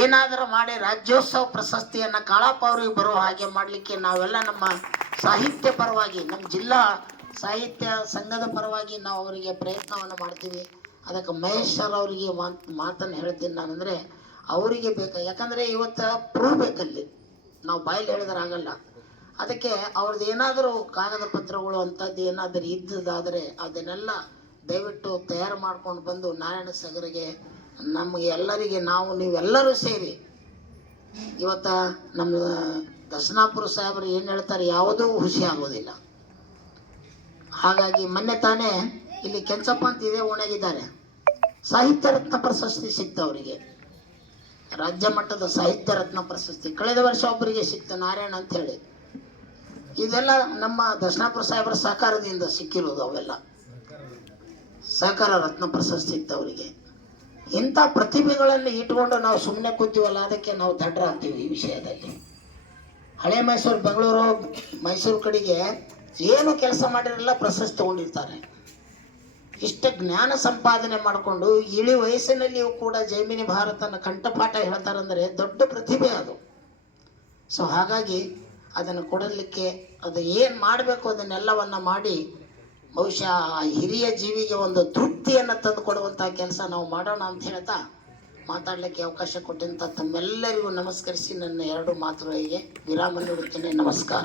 ಏನಾದರೂ ಮಾಡಿ ರಾಜ್ಯೋತ್ಸವ ಪ್ರಶಸ್ತಿಯನ್ನು ಕಾಳಪ್ಪ ಅವ್ರಿಗೆ ಬರೋ ಹಾಗೆ ಮಾಡಲಿಕ್ಕೆ ನಾವೆಲ್ಲ ನಮ್ಮ ಸಾಹಿತ್ಯ ಪರವಾಗಿ, ನಮ್ಮ ಜಿಲ್ಲಾ ಸಾಹಿತ್ಯ ಸಂಘದ ಪರವಾಗಿ ನಾವು ಅವರಿಗೆ ಪ್ರಯತ್ನವನ್ನು ಮಾಡ್ತೀವಿ. ಅದಕ್ಕೆ ಮಹೇಶ್ ಸರ್ ಅವರಿಗೆ ಮಾತನ್ನು ಹೇಳ್ತೀನಿ ನಾನಂದರೆ, ಅವರಿಗೆ ಬೇಕು. ಯಾಕಂದರೆ ಇವತ್ತು ಪ್ರೂವ್ ಬೇಕಲ್ಲಿ, ನಾವು ಬಾಯಲ್ಲಿ ಹೇಳಿದ್ರೆ ಆಗಲ್ಲ. ಅದಕ್ಕೆ ಅವ್ರದ್ದು ಏನಾದರೂ ಕಾಗದ ಪತ್ರಗಳು ಅಂಥದ್ದು ಏನಾದರೂ ಇದ್ದದಾದರೆ ಅದನ್ನೆಲ್ಲ ದಯವಿಟ್ಟು ತಯಾರು ಮಾಡ್ಕೊಂಡು ಬಂದು ನಾರಾಯಣ ಸಾಗರಿಗೆ ನಮಗೆ ಎಲ್ಲರಿಗೆ ನೀವೆಲ್ಲರೂ ಸೇರಿ ಇವತ್ತು ನಮ್ಮ ದರ್ಶನಾಪುರ ಸಾಹೇಬರು ಏನು ಹೇಳ್ತಾರೆ ಯಾವುದೂ ಹುಸಿ ಆಗೋದಿಲ್ಲ. ಹಾಗಾಗಿ ಮೊನ್ನೆ ತಾನೇ ಇಲ್ಲಿ ಕೆಂಚಪ್ಪ ಅಂತ ಇದೇ ಓಣೆಗಿದ್ದಾರೆ, ಸಾಹಿತ್ಯ ರತ್ನ ಪ್ರಶಸ್ತಿ ಸಿಕ್ತು ಅವರಿಗೆ, ರಾಜ್ಯ ಮಟ್ಟದ ಸಾಹಿತ್ಯ ರತ್ನ ಪ್ರಶಸ್ತಿ. ಕಳೆದ ವರ್ಷ ಒಬ್ಬರಿಗೆ ಸಿಕ್ತು, ನಾರಾಯಣ ಅಂತ ಹೇಳಿ. ಇದೆಲ್ಲ ನಮ್ಮ ದರ್ಶನಾಪುರ ಸಾಹೇಬರ ಸಹಕಾರದಿಂದ ಸಿಕ್ಕಿರೋದು. ಅವೆಲ್ಲ ಸಹಕಾರ ರತ್ನ ಪ್ರಶಸ್ತಿ ಇತ್ತು ಅವರಿಗೆ. ಇಂಥ ಪ್ರತಿಭೆಗಳನ್ನು ಇಟ್ಕೊಂಡು ನಾವು ಸುಮ್ಮನೆ ಕೂತೀವಲ್ಲ, ಅದಕ್ಕೆ ನಾವು ದಡ್ಡರಾಗ್ತೀವಿ ಈ ವಿಷಯದಲ್ಲಿ. ಹಳೆ ಮೈಸೂರು, ಬೆಂಗಳೂರು, ಮೈಸೂರು ಕಡೆಗೆ ಏನು ಕೆಲಸ ಮಾಡಿರಲ್ಲ ಪ್ರಶಸ್ತಿ ತಗೊಂಡಿರ್ತಾರೆ. ಇಷ್ಟ ಜ್ಞಾನ ಸಂಪಾದನೆ ಮಾಡಿಕೊಂಡು ಇಳಿ ವಯಸ್ಸಿನಲ್ಲಿಯೂ ಕೂಡ ಜೈಮಿನಿ ಭಾರತನ ಕಂಠಪಾಠ ಹೇಳ್ತಾರಂದರೆ ದೊಡ್ಡ ಪ್ರತಿಭೆ ಅದು. ಸೊ ಹಾಗಾಗಿ ಅದನ್ನು ಕೊಡಲಿಕ್ಕೆ ಅದು ಏನು ಮಾಡಬೇಕು ಅದನ್ನೆಲ್ಲವನ್ನು ಮಾಡಿ ಬಹುಶಃ ಆ ಹಿರಿಯ ಜೀವಿಗೆ ಒಂದು ತೃಪ್ತಿಯನ್ನು ತಂದು ಕೊಡುವಂಥ ಕೆಲಸ ನಾವು ಮಾಡೋಣ ಅಂತ ಹೇಳ್ತಾ ಮಾತಾಡಲಿಕ್ಕೆ ಅವಕಾಶ ಕೊಟ್ಟಂಥ ತಮ್ಮೆಲ್ಲರಿಗೂ ನಮಸ್ಕರಿಸಿ ನನ್ನ ಎರಡು ಮಾತುಗಳಿಗೆ ವಿರಾಮ ನೀಡುತ್ತೇನೆ. ನಮಸ್ಕಾರ.